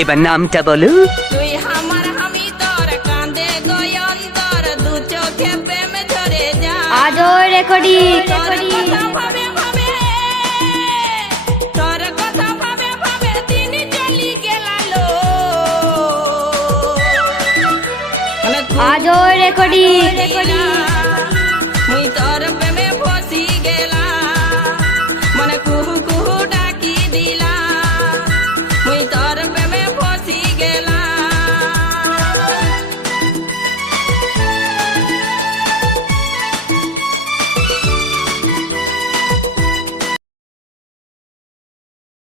এবার নামটা বলো। তুই আমার আমি তোর কাঁদে গয়ন্তর দু চোখে প্রেম ঝরে যা আজও রেকর্ডিং তোর কথা ভাবে ভাবে তোর কথা ভাবে ভাবে দিন চলি গেলালো আজও রেকর্ডিং